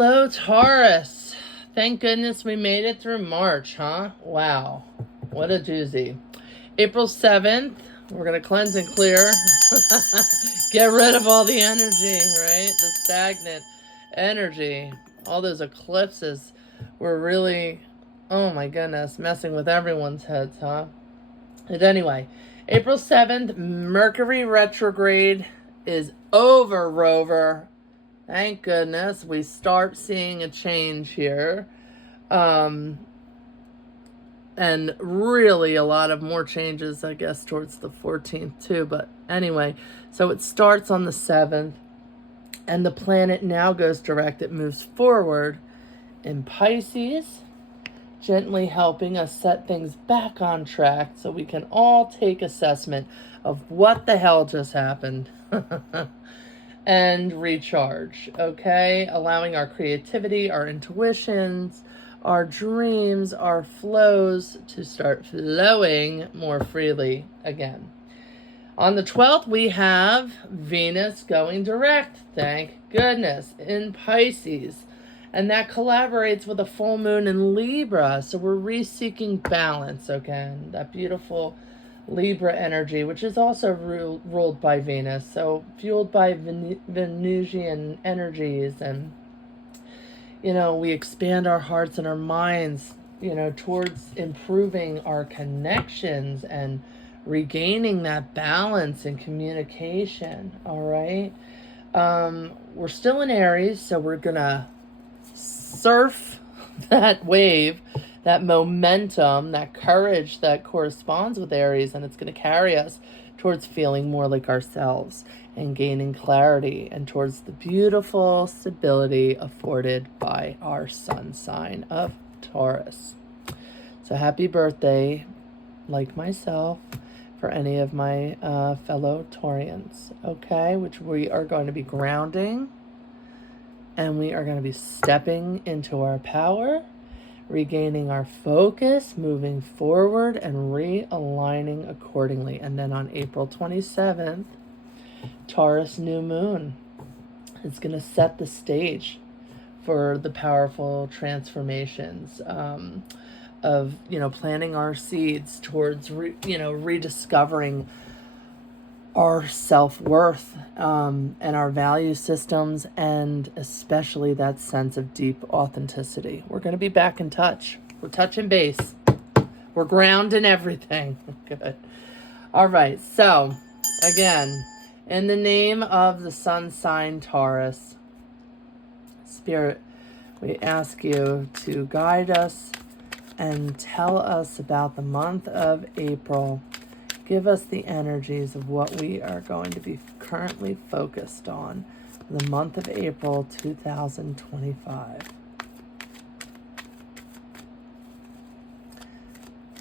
Hello, Taurus. Thank goodness we made it through March, huh? Wow. What a doozy. April 7th, we're going to cleanse and clear. Get rid of all the energy, right? The stagnant energy. All those eclipses were really, oh my goodness, messing with everyone's heads, huh? But anyway, April 7th, Mercury retrograde is over, Rover. Thank goodness we start seeing a change here. And really a lot of more changes, I guess, towards the 14th too. But anyway, so it starts on the 7th and the planet now goes direct. It moves forward in Pisces, gently helping us set things back on track so we can all take assessment of what the hell just happened. And recharge, okay? Allowing our creativity, our intuitions, our dreams, our flows to start flowing more freely again. On the 12th, we have Venus going direct, thank goodness, in Pisces. And that collaborates with a full moon in Libra. So we're re-seeking balance again. That beautiful Libra energy, which is also ruled by Venus. So fueled by Venusian energies. And, you know, we expand our hearts and our minds, you know, towards improving our connections and regaining that balance and communication. All right. We're still in Aries, so we're going to surf that wave, that momentum, that courage that corresponds with Aries, and it's going to carry us towards feeling more like ourselves and gaining clarity and towards the beautiful stability afforded by our sun sign of Taurus. So happy birthday, like myself, for any of my fellow Taurians, okay, which we are going to be grounding. And we are going to be stepping into our power, regaining our focus, moving forward, and realigning accordingly. And then on April 27th, Taurus new moon is going to set the stage for the powerful transformations of, you know, planting our seeds towards, rediscovering our self-worth and our value systems, and especially that sense of deep authenticity. We're going to be back in touch. We're touching base. We're grounding everything. Good. All right. So, again, in the name of the sun sign Taurus, Spirit, we ask you to guide us and tell us about the month of April. Give us the energies of what we are going to be currently focused on for the month of April 2025.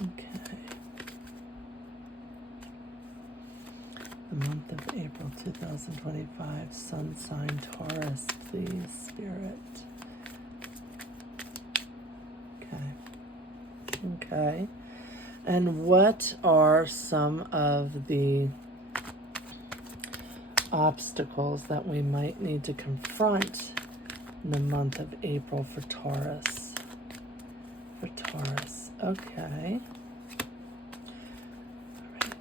Okay. The month of April 2025, sun sign Taurus, please, Spirit. Okay. And what are some of the obstacles that we might need to confront in the month of April for Taurus? Okay. All right.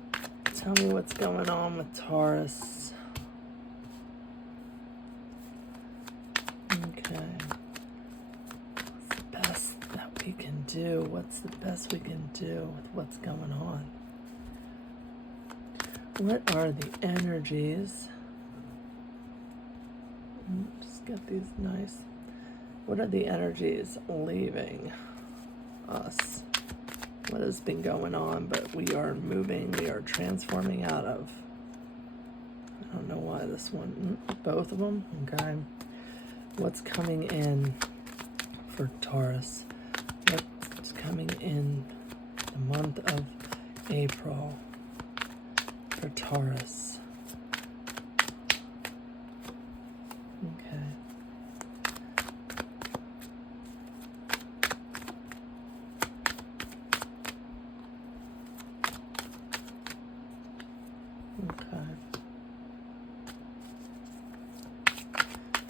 Tell me what's going on with Taurus. Okay. What's the best we can do with what's going on? What are the energies? Just get these nice. What are the energies leaving us? What has been going on, but we are moving, we are transforming out of. I don't know why this one, both of them, okay. What's coming in for Taurus? What's coming in the month of April for Taurus? Okay.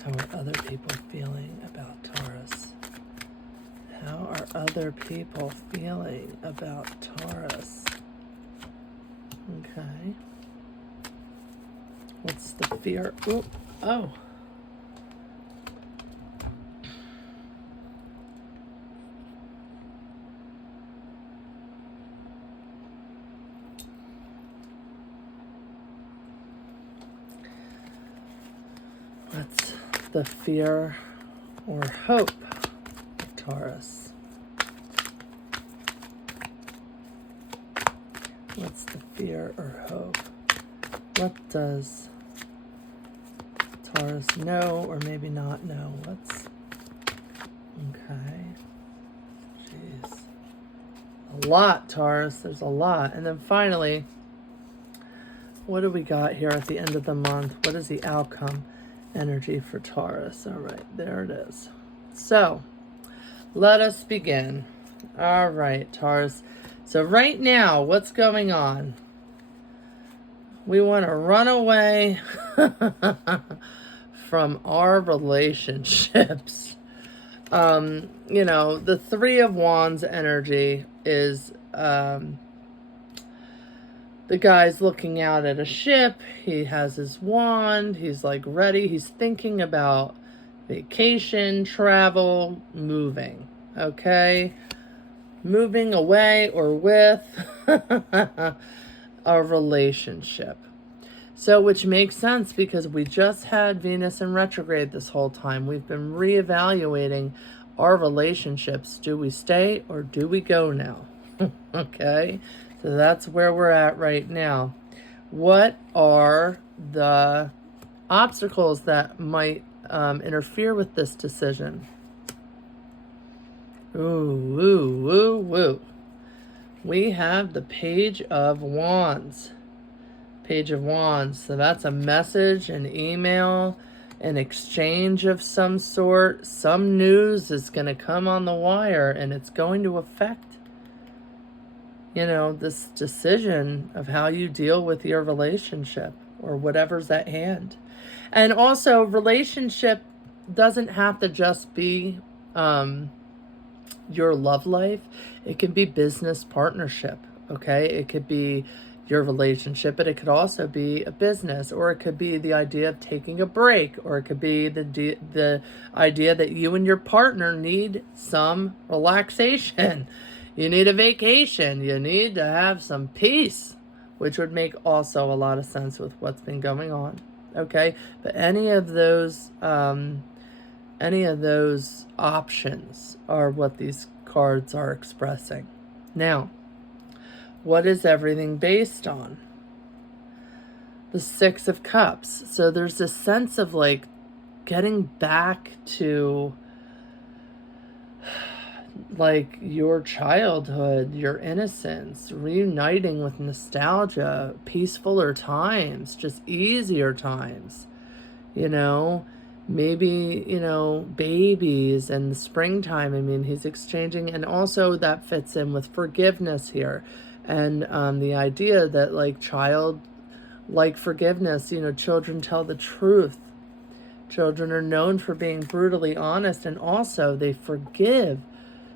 How are other people feeling about other people feeling about Taurus? Okay. What's the fear? Ooh, oh. What's the fear or hope of Taurus? What's the fear or hope? What does Taurus know or maybe not know? Okay. Jeez. A lot, Taurus. There's a lot. And then finally, what do we got here at the end of the month? What is the outcome energy for Taurus? All right, there it is. So let us begin. All right, Taurus. So right now, what's going on? We want to run away from our relationships. You know, the Three of Wands energy is the guy's looking out at a ship. He has his wand. He's like ready. He's thinking about vacation, travel, moving. Okay? Moving away or with a relationship. So, which makes sense because we just had Venus in retrograde this whole time. We've been reevaluating our relationships. Do we stay or do we go now? Okay, so that's where we're at right now. What are the obstacles that might interfere with this decision? Ooh, ooh, ooh, ooh. We have the Page of Wands. Page of Wands. So that's a message, an email, an exchange of some sort. Some news is going to come on the wire and it's going to affect, you know, this decision of how you deal with your relationship or whatever's at hand. And also, relationship doesn't have to just be your love life. It can be business partnership, okay? It could be your relationship, but it could also be a business, or it could be the idea of taking a break, or it could be the idea that you and your partner need some relaxation. You need a vacation. You need to have some peace, which would make also a lot of sense with what's been going on, okay? But any of those options are what these cards are expressing. Now, what is everything based on? The Six of Cups. So there's this sense of like getting back to like your childhood, your innocence, reuniting with nostalgia, peacefuler times, just easier times, you know, maybe, you know, babies and the springtime. I mean, he's exchanging, and also that fits in with forgiveness here. And the idea that like like forgiveness, you know, children tell the truth. Children are known for being brutally honest, and also they forgive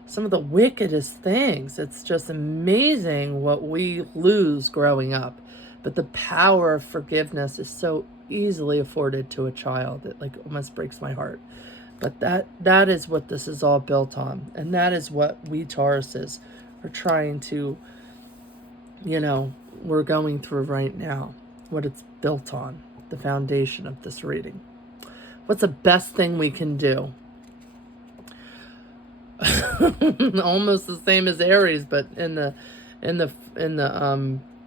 some of the wickedest things. It's just amazing what we lose growing up. But the power of forgiveness is so easily afforded to a child. It like almost breaks my heart. But that is what this is all built on. And that is what we Tauruses are trying to, you know, we're going through right now, what it's built on, the foundation of this reading. What's the best thing we can do? Almost the same as Aries, but in the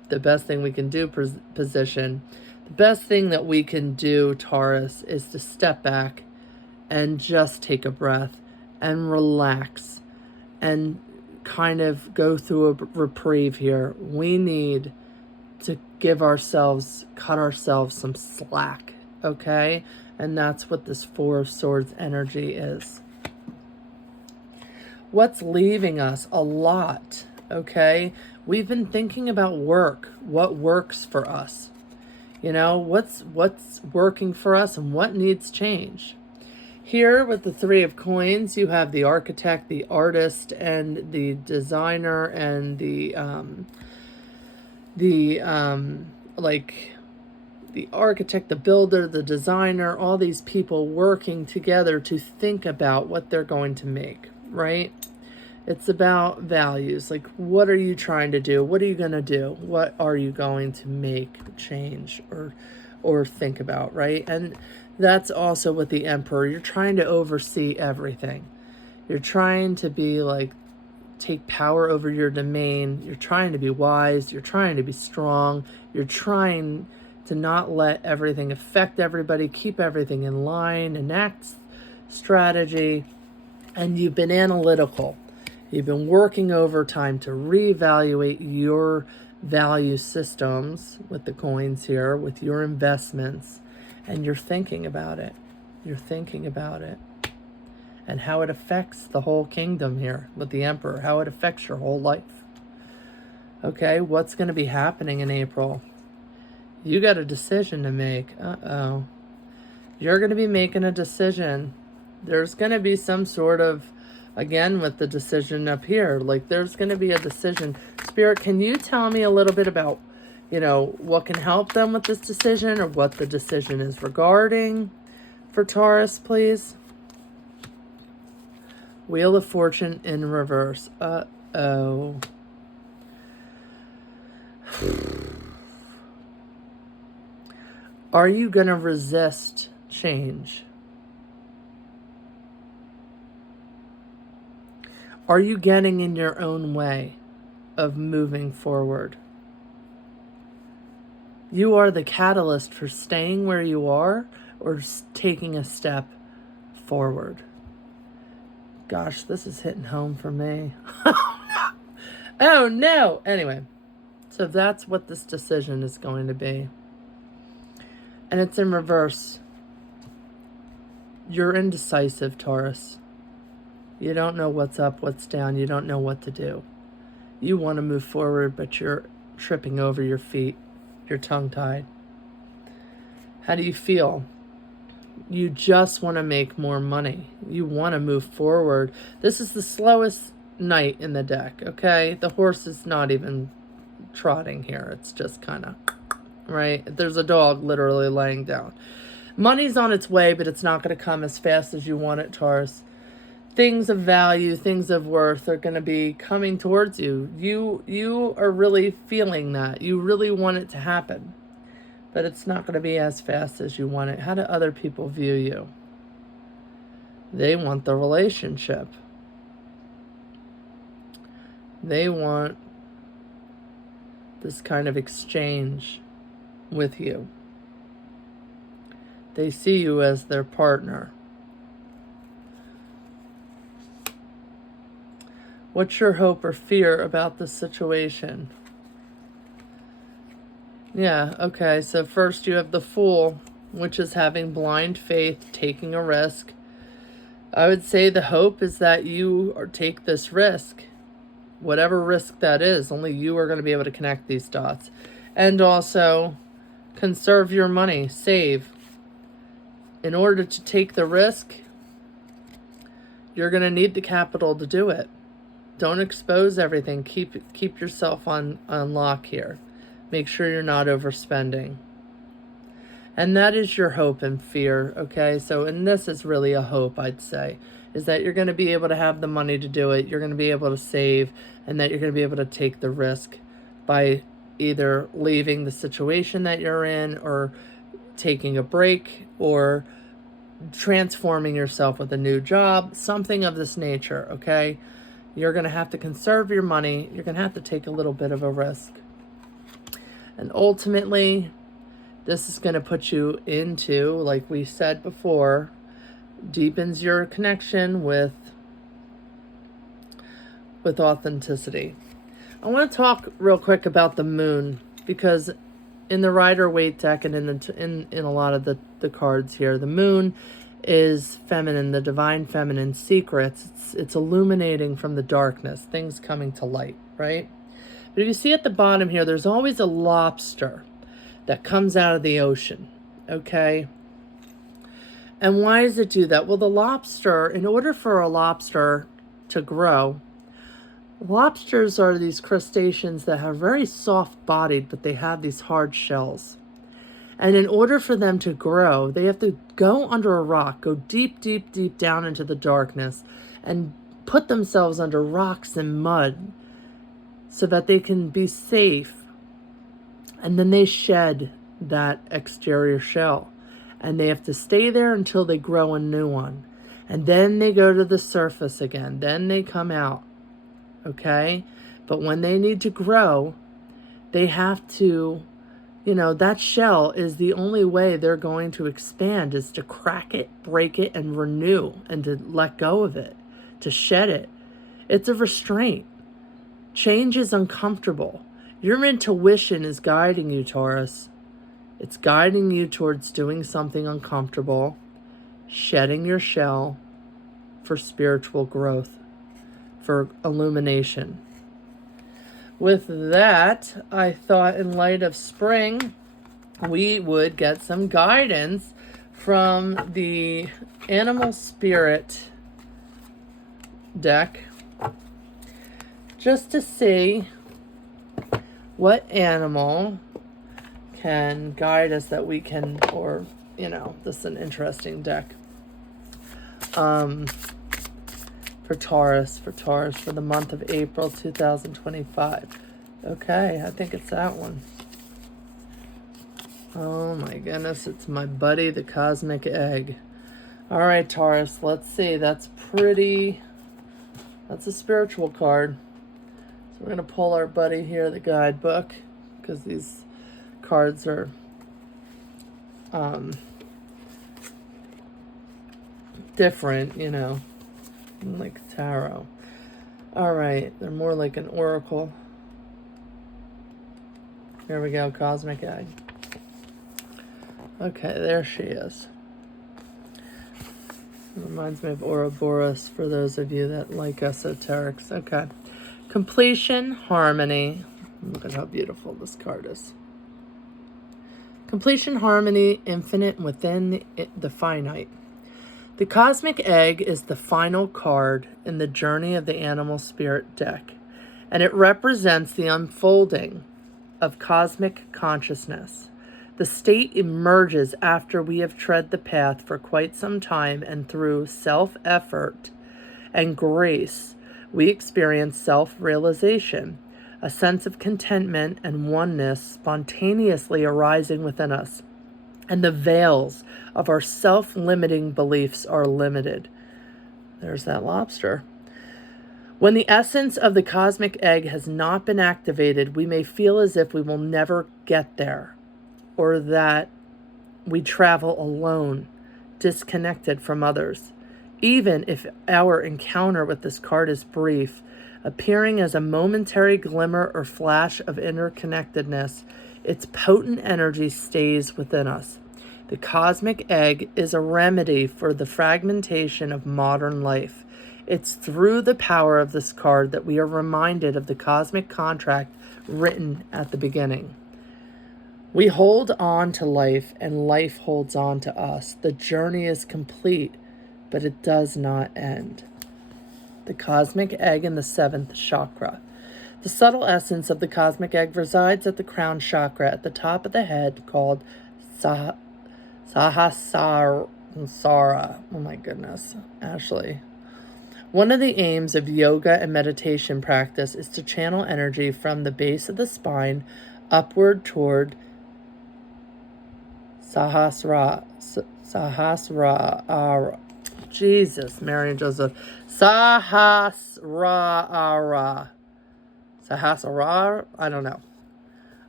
best thing we can do position. The best thing that we can do, Taurus, is to step back and just take a breath and relax and kind of go through a reprieve here. We need to cut ourselves some slack, okay? And that's what this Four of Swords energy is. What's leaving us? A lot, okay? We've been thinking about work, what works for us. You know, what's working for us and what needs change. Here with the Three of Coins, you have the architect, the artist, and the designer, and the architect, the builder, the designer, all these people working together to think about what they're going to make, right? It's about values. Like, what are you trying to do? What are you going to do? What are you going to make change or think about, right? And that's also with the Emperor. You're trying to oversee everything. You're trying to be like, take power over your domain. You're trying to be wise. You're trying to be strong. You're trying to not let everything affect everybody, keep everything in line, enact strategy. And you've been analytical. You've been working overtime to reevaluate your value systems with the coins here, with your investments, and you're thinking about it. You're thinking about it and how it affects the whole kingdom here with the Emperor, how it affects your whole life. Okay, what's going to be happening in April? You got a decision to make. Uh-oh. You're going to be making a decision. There's going to be some sort of, again, with the decision up here, like there's going to be a decision. Spirit, can you tell me a little bit about, what can help them with this decision or what the decision is regarding for Taurus, please? Wheel of Fortune in reverse. Uh-oh. Are you going to resist change? Are you getting in your own way of moving forward? You are the catalyst for staying where you are or taking a step forward. Gosh, this is hitting home for me. Oh no! Anyway, so that's what this decision is going to be. And it's in reverse. You're indecisive, Taurus. You don't know what's up, what's down. You don't know what to do. You want to move forward, but you're tripping over your feet. You're tongue-tied. How do you feel? You just want to make more money. You want to move forward. This is the slowest knight in the deck, okay? The horse is not even trotting here. It's just kind of, right? There's a dog literally laying down. Money's on its way, but it's not going to come as fast as you want it, Taurus. Things of value, things of worth are going to be coming towards you. You are really feeling that. You really want it to happen. But it's not going to be as fast as you want it. How do other people view you? They want the relationship. They want this kind of exchange with you. They see you as their partner. What's your hope or fear about this situation? Yeah, okay, so first you have the Fool, which is having blind faith, taking a risk. I would say the hope is that you take this risk, whatever risk that is. Only you are going to be able to connect these dots. And also, conserve your money, save. In order to take the risk, you're going to need the capital to do it. Don't expose everything. Keep yourself on lock here. Make sure you're not overspending. And that is your hope and fear, okay? So, and this is really a hope, I'd say, is that you're going to be able to have the money to do it. You're going to be able to save, and that you're going to be able to take the risk by either leaving the situation that you're in or taking a break or transforming yourself with a new job, something of this nature, okay? You're going to have to conserve your money. You're going to have to take a little bit of a risk. And ultimately, this is going to put you into, like we said before, deepens your connection with authenticity. I want to talk real quick about the Moon, because in the Rider-Waite deck and in a lot of the cards here, the Moon is feminine, the divine feminine secrets. It's illuminating from the darkness, things coming to light, right? But if you see at the bottom here, there's always a lobster that comes out of the ocean, okay? And why does it do that? Well, the lobster, in order for a lobster to grow, lobsters are these crustaceans that are very soft-bodied, but they have these hard shells. And in order for them to grow, they have to go under a rock, go deep, deep, deep down into the darkness, and put themselves under rocks and mud so that they can be safe. And then they shed that exterior shell. And they have to stay there until they grow a new one. And then they go to the surface again. Then they come out. Okay? But when they need to grow, they have to, that shell is the only way they're going to expand, is to crack it, break it, and renew, and to let go of it, to shed it. It's a restraint. Change is uncomfortable. Your intuition is guiding you, Taurus. It's guiding you towards doing something uncomfortable, shedding your shell for spiritual growth, for illumination. With that, I thought in light of spring, we would get some guidance from the Animal Spirit deck, just to see what animal can guide us that we can, or, this is an interesting deck. For Taurus, for the month of April 2025. Okay, I think it's that one. Oh my goodness, it's my buddy, the Cosmic Egg. All right, Taurus, let's see. That's a spiritual card. So we're going to pull our buddy here, the guidebook, because these cards are different, like tarot. All right, they're more like an oracle. Here we go, Cosmic Egg. Okay, there she is. Reminds me of Ouroboros for those of you that like esoterics. Okay. Completion, harmony. Look at how beautiful this card is. Completion, harmony, infinite within the finite. The Cosmic Egg is the final card in the Journey of the Animal Spirit deck, and it represents the unfolding of cosmic consciousness. The state emerges after we have tread the path for quite some time, and through self-effort and grace, we experience self-realization, a sense of contentment and oneness spontaneously arising within us. And the veils of our self-limiting beliefs are limited. There's that lobster. When the essence of the Cosmic Egg has not been activated, we may feel as if we will never get there, or that we travel alone, disconnected from others. Even if our encounter with this card is brief, appearing as a momentary glimmer or flash of interconnectedness, its potent energy stays within us. The Cosmic Egg is a remedy for the fragmentation of modern life. It's through the power of this card that we are reminded of the cosmic contract written at the beginning. We hold on to life, and life holds on to us. The journey is complete, but it does not end. The Cosmic Egg in the 7th chakra. The subtle essence of the Cosmic Egg resides at the crown chakra at the top of the head, called Sahasrara. Oh my goodness, Ashley. One of the aims of yoga and meditation practice is to channel energy from the base of the spine upward toward Sahasrara. Jesus, Mary and Joseph. Sahasrara. I don't know.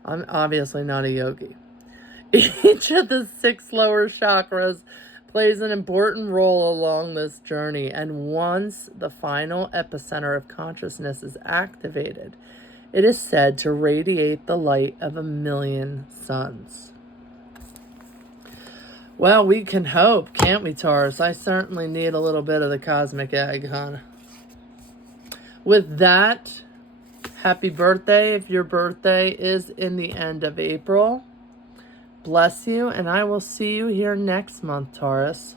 I'm obviously not a yogi. Each of the 6 lower chakras plays an important role along this journey, and once the final epicenter of consciousness is activated, it is said to radiate the light of 1,000,000 suns. Well, we can hope, can't we, Taurus? I certainly need a little bit of the Cosmic Egg, hon. With that, happy birthday if your birthday is in the end of April. Bless you, and I will see you here next month, Taurus.